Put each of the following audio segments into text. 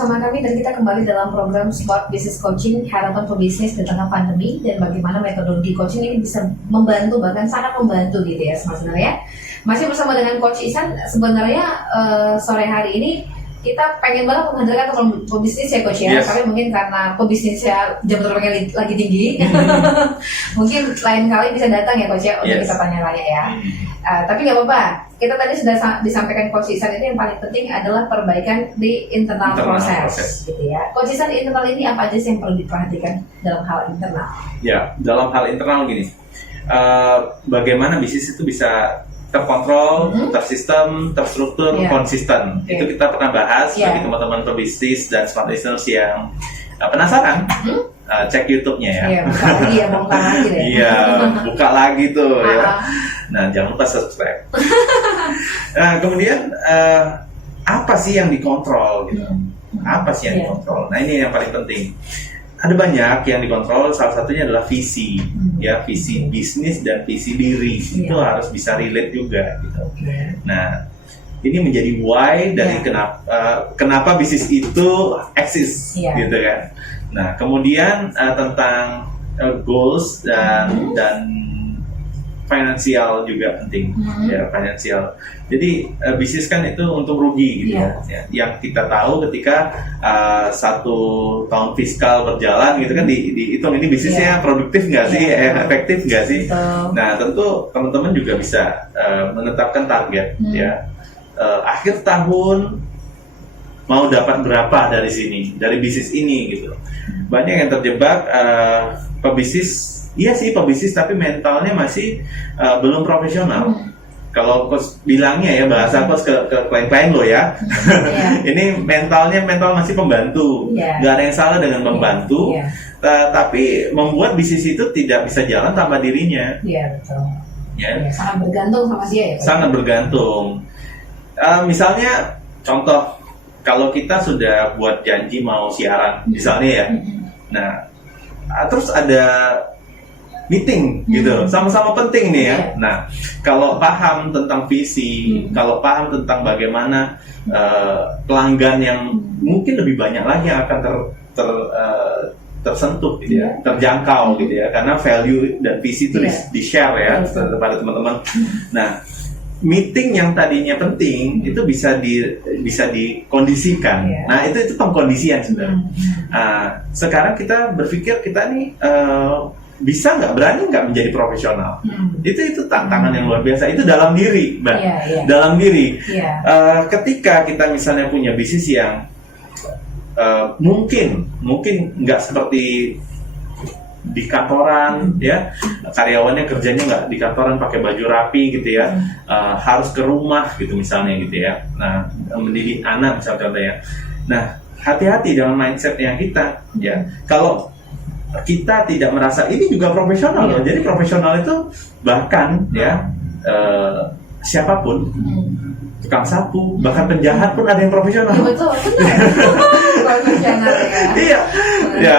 bersama kami dan kita kembali dalam program Smart Business Coaching, harapan pebisnis di tengah pandemi, dan bagaimana metodologi coaching ini bisa membantu, bahkan sangat membantu gitu ya sebenarnya. Masih bersama dengan Coach Ihsan. Sebenarnya sore hari ini kita pengen banget menghadirkan pebisnis ya Coach ya, tapi mungkin karena pebisnisnya jam terbangnya lagi tinggi, mungkin lain kali bisa datang ya Coach ya untuk kita tanya-tanya ya. Tapi nggak apa-apa, kita tadi sudah disampaikan Coach Ihsan, ini yang paling penting adalah perbaikan di internal proses gitu ya. Coach Ihsan, internal ini apa aja sih yang perlu diperhatikan dalam hal internal? Ya, dalam hal internal gini, bagaimana bisnis itu bisa terkontrol, tersistem, terstruktur, konsisten. Itu kita pernah bahas bagi teman-teman pebisnis dan smart listeners yang penasaran. Cek YouTube-nya ya. Iya, buka lagi ya, buka lagi deh. Iya, buka lagi tuh ya. Nah, jangan lupa subscribe. Nah, kemudian apa sih yang dikontrol gitu? Apa sih yang dikontrol? Nah, ini yang paling penting. Ada banyak yang dikontrol, salah satunya adalah visi, ya, visi bisnis dan visi diri. Itu harus bisa relate juga gitu. Nah, ini menjadi why dari kenapa bisnis itu eksis gitu kan. Nah, kemudian tentang goals dan finansial juga penting, ya, finansial. Jadi bisnis kan itu untung rugi gitu ya. Yang kita tahu ketika 1 tahun fiskal berjalan gitu kan dihitung ini bisnisnya produktif nggak sih, efektif nggak sih. Nah, tentu teman-teman juga bisa menetapkan target ya. Akhir tahun mau dapat berapa dari sini, dari bisnis ini gitu. Banyak yang terjebak pebisnis. Iya sih pebisnis, tapi mentalnya masih belum profesional. Kalau coach bilangnya ya, bahasa coach ke klien-klien lo ya, ini mental masih pembantu. Gak ada yang salah dengan membantu, tapi membuat bisnis itu tidak bisa jalan tanpa dirinya. Iya betul. Sangat bergantung sama dia ya. Sangat bergantung. Misalnya contoh, kalau kita sudah buat janji mau siaran, misalnya ya, nah terus ada meeting gitu, sama-sama penting nih ya. Nah, kalau paham tentang visi, kalau paham tentang bagaimana pelanggan yang mungkin lebih banyak lagi yang akan tersentuh gitu ya, terjangkau gitu ya, karena value dan visi itu di-share ya kepada teman-teman. Nah, meeting yang tadinya penting itu bisa dikondisikan. Nah, itu pengkondisian sebenarnya. Sekarang kita berpikir kita nih berani nggak menjadi profesional? Itu tantangan yang luar biasa. Itu dalam diri, Mbak. Dalam diri. Ketika kita misalnya punya bisnis yang mungkin nggak seperti di kantoran, ya, karyawannya kerjanya nggak di kantoran pakai baju rapi gitu ya, harus ke rumah gitu misalnya gitu ya. Nah, mendidik anak misalnya contohnya. Nah, hati-hati dengan mindset yang kita, ya. Kalau kita tidak merasa ini juga profesional loh. Jadi profesional itu bahkan ya siapapun, tukang sapu, bahkan penjahat pun ada yang profesional. Ya, betul, profesional ya. Iya, ya.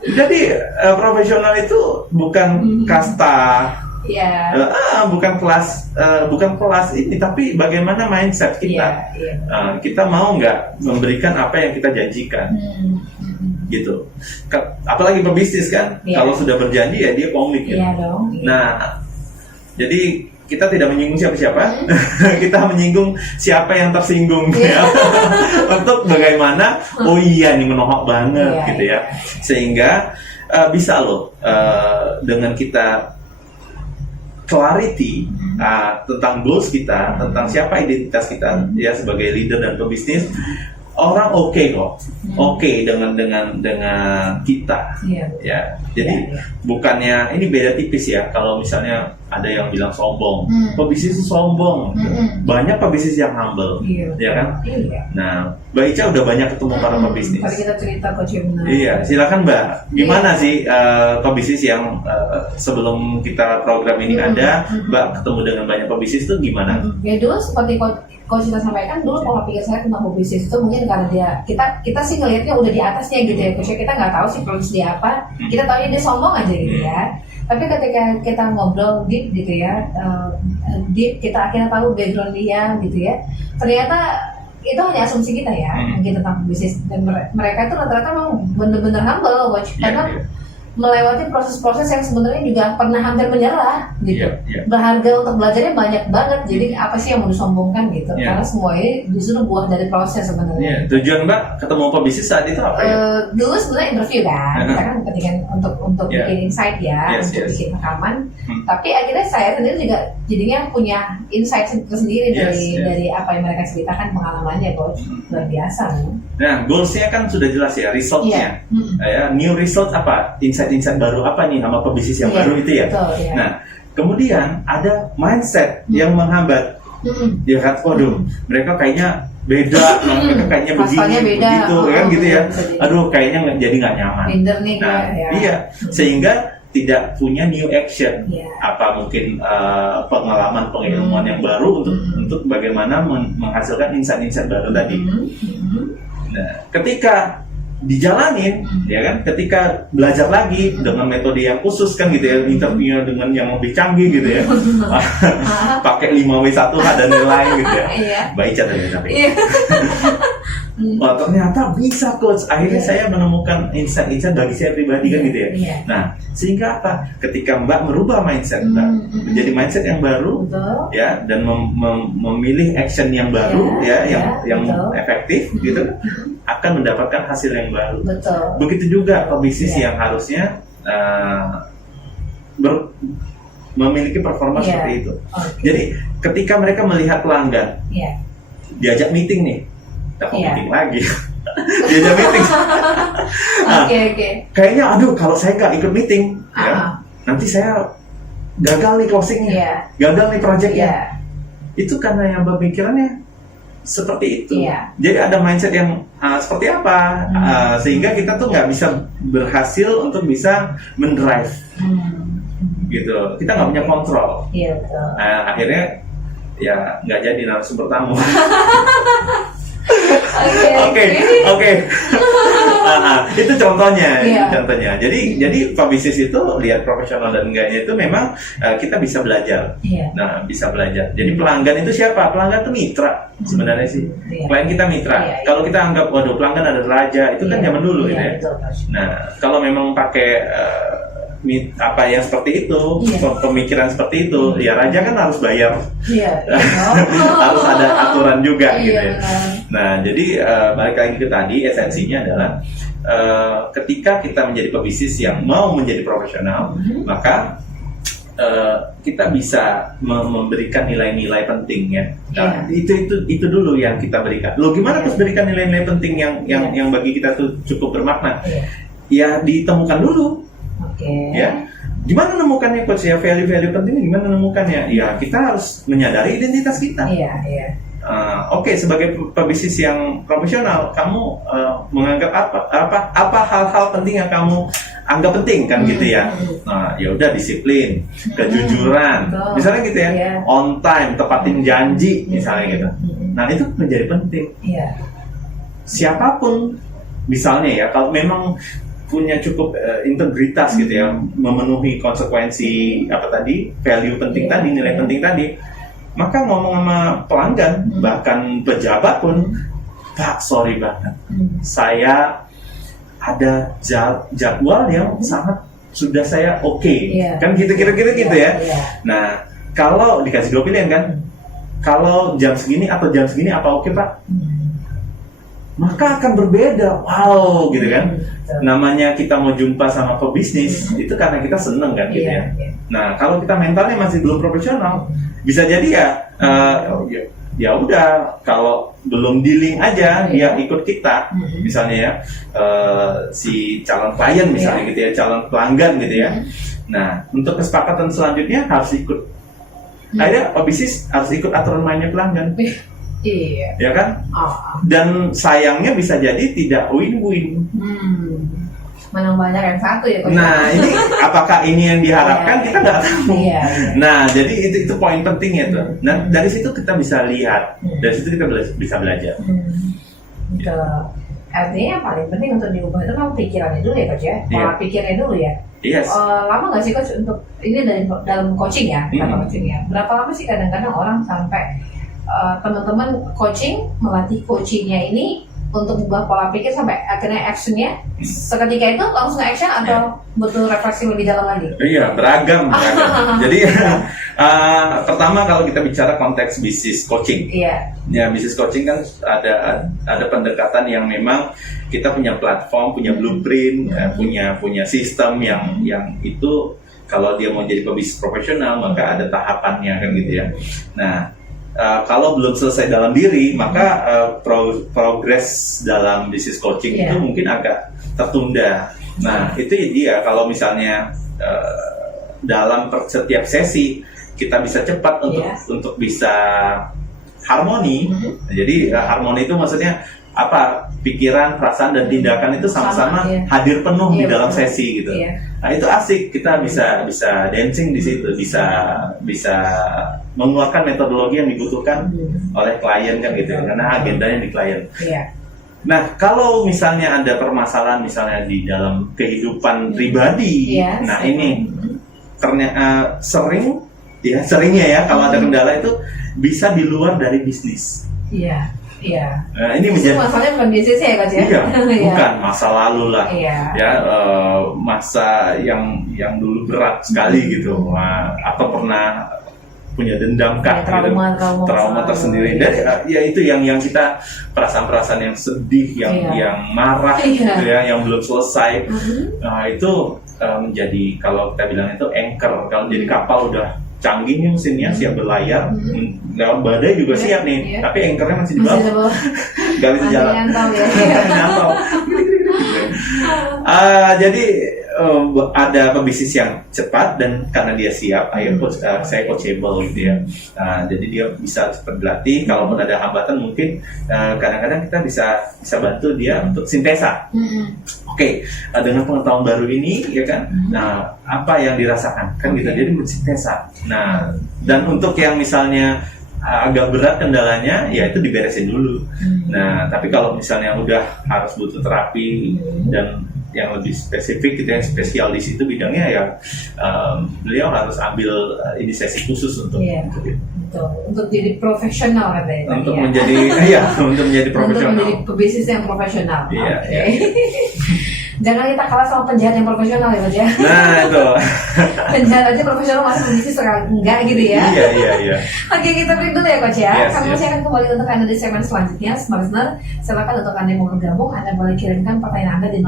Jadi profesional itu bukan kasta, bukan kelas ini, tapi bagaimana mindset kita. Kita mau nggak memberikan apa yang kita janjikan. Gitu. Apalagi pebisnis kan, kalau sudah berjanji ya dia komit gitu. Nah, jadi kita tidak menyinggung siapa-siapa, kita menyinggung siapa yang tersinggung ya. Untuk bagaimana, oh iya nih menohok banget gitu ya. Sehingga bisa loh dengan kita clarity tentang goals kita, tentang siapa identitas kita ya sebagai leader dan pebisnis. Orang oke kok, dengan kita, ya. Jadi bukannya ini beda tipis ya. Kalau misalnya ada yang bilang sombong, pebisnis itu sombong. Banyak pebisnis yang humble, ya kan? Nah, Mbak Ica udah banyak ketemu para pebisnis. Tadi kita cerita Coach benar. Iya, silakan Mbak. Gimana sih pebisnis yang sebelum kita program ini ada, Mbak ketemu dengan banyak pebisnis itu gimana? Ya dulu seperti Coach kita sampaikan, dulu pola pikir saya tentang pebisnis itu mungkin karena kita sih ngelihatnya udah di atasnya gitu ya Coach, kita nggak tahu sih produksi dia apa, kita taunya dia sombong aja gitu ya. Tapi ketika kita ngobrol deep gitu ya, kita akhirnya tahu background dia gitu ya, ternyata itu hanya asumsi kita ya, mungkin tentang bisnis, dan mereka itu rata-rata memang bener-bener humble coach, karena melewati proses-proses yang sebenarnya juga pernah hampir menyerah gitu. Berharga untuk belajarnya banyak banget, jadi apa sih yang mau disombongkan gitu, karena semua ini justru buah dari proses sebenarnya. Tujuan Mbak ketemu pebisnis saat itu apa ya? Dulu sebenarnya interview kan, kita kan kepentingan untuk bikin insight ya, untuk bikin rekaman. Tapi akhirnya saya sendiri juga jadinya punya insight tersendiri dari apa yang mereka ceritakan, pengalamannya coach. Luar biasa nih. Nah, goalsnya kan sudah jelas ya, resultnya. New result apa? Insight baru apa nih sama pebisnis yang baru itu ya? Betul, Nah, kemudian ada mindset yang menghambat. Ya kan, waduh, mereka kayaknya beda, mereka kayaknya begini, begitu, kan gitu ya. Aduh, kayaknya jadi nggak nyaman. Minder nih, nah, iya, sehingga tidak punya new action. Apa mungkin pengalaman, pengilmuan yang baru untuk bagaimana menghasilkan insight baru tadi. Nah, ketika dijalanin, ya kan, ketika belajar lagi dengan metode yang khusus kan gitu ya, interviewnya dengan yang lebih canggih gitu ya, pakai 5W1H dan lain-lain gitu ya, baik catatan tapi. Wah, ternyata bisa coach. Akhirnya saya menemukan insight bagi saya pribadi kan gitu ya. Nah, sehingga apa? Ketika Mbak merubah mindset Mbak menjadi mindset yang baru, ya, dan memilih action yang baru, yang efektif gitu, akan mendapatkan hasil yang baru. Begitu juga pebisnis yang harusnya memiliki performa seperti itu. Jadi ketika mereka melihat pelanggan, diajak meeting nih. Meeting lagi. Diajak meeting. Kayaknya aduh kalau saya nggak ikut meeting ya, nanti saya gagal nih closingnya, gagal nih projectnya. Itu karena yang pemikirannya seperti itu. Jadi ada mindset yang seperti apa, sehingga kita tuh nggak bisa berhasil untuk bisa mendrive gitu. Kita nggak punya kontrol. Akhirnya ya nggak jadi narasumber tamu. Oke. Itu contohnya. Jadi pebisnis itu lihat profesional dan enggaknya itu memang kita bisa belajar. Nah, bisa belajar. Jadi pelanggan itu siapa? Pelanggan itu mitra sebenarnya sih. Klien kita mitra. Kalau kita anggap waduh pelanggan adalah raja, itu kan zaman dulu gitu ya. Nah, kalau memang pakai apa yang seperti itu, pemikiran seperti itu, ya raja kan harus bayar, harus ada aturan juga gitu ya. Nah, jadi balik lagi ke tadi, esensinya adalah ketika kita menjadi pebisnis yang mau menjadi profesional, maka kita bisa memberikan nilai-nilai penting ya. Nah, itu dulu yang kita berikan. Loh, gimana terus berikan nilai-nilai penting yang bagi kita tuh cukup bermakna? Ya ditemukan dulu. Ya, gimana nemukannya coach ya, value-value penting gimana nemukannya? Ya kita harus menyadari identitas kita. Oke, sebagai pebisnis yang profesional, kamu menganggap apa hal-hal penting yang kamu anggap penting kan gitu ya. Nah, ya udah disiplin, kejujuran, misalnya gitu ya, on time, tepatin janji misalnya gitu. Nah itu menjadi penting. Siapapun misalnya ya, kalau memang punya cukup integritas gitu ya, memenuhi konsekuensi apa tadi, value penting tadi, nilai penting tadi, maka ngomong sama pelanggan, bahkan pejabat pun, Pak, sorry banget, saya ada jadwal yang sangat sudah saya kan gitu kira-kira gitu ya. Nah, kalau dikasih dua pilihan kan, kalau jam segini atau jam segini apa oke Pak? Maka akan berbeda, wow gitu kan. Namanya kita mau jumpa sama pebisnis itu karena kita seneng kan gitu ya. Nah kalau kita mentalnya masih belum profesional, bisa jadi ya udah, kalau belum dealing aja dia ikut kita, misalnya ya si calon klien misalnya gitu ya, calon pelanggan gitu ya. Nah untuk kesepakatan selanjutnya harus ikut, akhirnya pebisnis harus ikut aturan mainnya pelanggan. Ya kan? Dan sayangnya bisa jadi tidak win-win. Menang banyak yang satu ya. Nah ini apakah ini yang diharapkan, kita nggak tahu. Nah jadi itu poin pentingnya tuh. Nah dari situ kita bisa lihat, dari situ kita bisa belajar. Artinya yang paling penting untuk diubah itu kan pikirannya dulu ya coach ya, pola pikirnya dulu ya. Lama nggak sih coach untuk ini dalam coaching ya, coaching ya? Berapa lama sih kadang-kadang orang sampai teman-teman coaching melatih coachingnya ini untuk mengubah pola pikir sampai akhirnya actionnya seketika itu langsung action atau butuh refleksi lebih dalam lagi? Iya, beragam. Jadi pertama kalau kita bicara konteks bisnis coaching, ya bisnis coaching kan ada pendekatan yang memang kita punya platform, punya blueprint, punya sistem yang itu kalau dia mau jadi pebisnis profesional maka ada tahapannya kan gitu ya. Nah, kalau belum selesai dalam diri, maka progres dalam bisnis coaching itu mungkin agak tertunda. Nah, itu dia kalau misalnya dalam setiap sesi kita bisa cepat untuk bisa harmoni. Jadi harmoni itu maksudnya apa? Pikiran, perasaan dan tindakan itu sama-sama hadir penuh di dalam sesi gitu. Nah, itu asik, kita bisa dancing di situ, bisa mengeluarkan metodologi yang dibutuhkan oleh klien kan gitu, karena agendanya di klien. Nah, kalau misalnya ada permasalahan misalnya di dalam kehidupan pribadi, nah ini ternyata seringnya ya kalau ada kendala itu bisa di luar dari bisnis. Nah, ini menjadi masalahnya bukan bisnis ya Coach ya? Iya, bukan masa lalu lah. Iya. Masa yang dulu berat sekali gitu, atau pernah punya dendam kan, trauma tersendiri. Dan ya itu yang kita perasaan-perasaan yang sedih, yang marah gitu ya, yang belum selesai. Nah, itu menjadi kalau kita bilang itu anchor. Kalau jadi kapal udah canggih nih mesinnya, siap berlayar, lewat badai juga siap nih, tapi anchornya masih di bawah, nggak bisa jalan. Nyantol. Jadi ada pebisnis yang cepat dan karena dia siap, saya coachable gitu ya. Jadi dia bisa cepat berlatih. Kalaupun ada hambatan mungkin kadang-kadang kita bisa bantu dia untuk sintesa. Oke, dengan pengetahuan baru ini ya kan, nah apa yang dirasakan kan gitu, jadi bersintesa. Nah, dan untuk yang misalnya agak berat kendalanya, ya itu diberesin dulu. Nah, tapi kalau misalnya udah harus butuh terapi dan yang lebih spesifik, gitu yang spesial di situ bidangnya ya, beliau harus ambil sesi khusus untuk itu. Untuk jadi profesional katanya. Untuk menjadi untuk menjadi profesional. Untuk menjadi pebisnis yang profesional. Iya. Jangan kita kalah sama penjahat yang profesional ya Coach ya. Nah itu. Penjahat aja profesional masuk pebisnis sekarang enggak gitu ya. Iya. Oke, kita break dulu ya Coach ya. Kami masih akan kembali untuk Anda di segmen selanjutnya. Smart Listener, silakan untuk Anda yang mau bergabung, Anda boleh kirimkan pertanyaan Anda di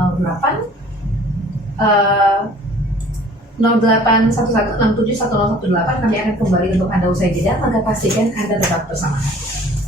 0811671018. Kami akan kembali untuk Anda usai jeda, maka pastikan Anda tetap bersama.